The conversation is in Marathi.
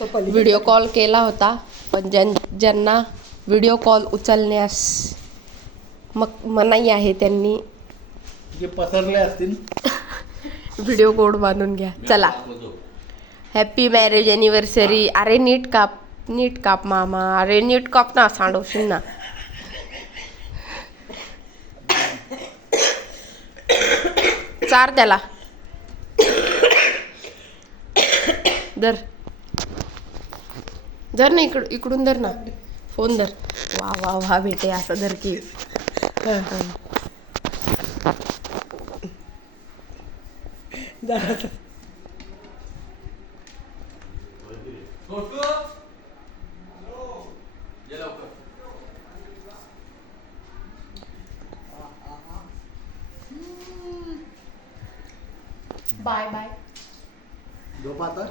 व्हिडिओ कॉल केला होता, पण ज्यांना व्हिडिओ कॉल उचलण्यास मनाई आहे त्यांनी जे पसरले असतील व्हिडिओ कोड बांधून घ्या. चला, हॅपी मॅरेज अॅनिव्हर्सरी. अरे नीट काप मामा. अरे नीट काप ना, सांडवशील ना. चार त्याला धर ना, इकडून धर ना, फोन धर. वा वा वा भेटे, असं धर की. Bye bye. झोप आता.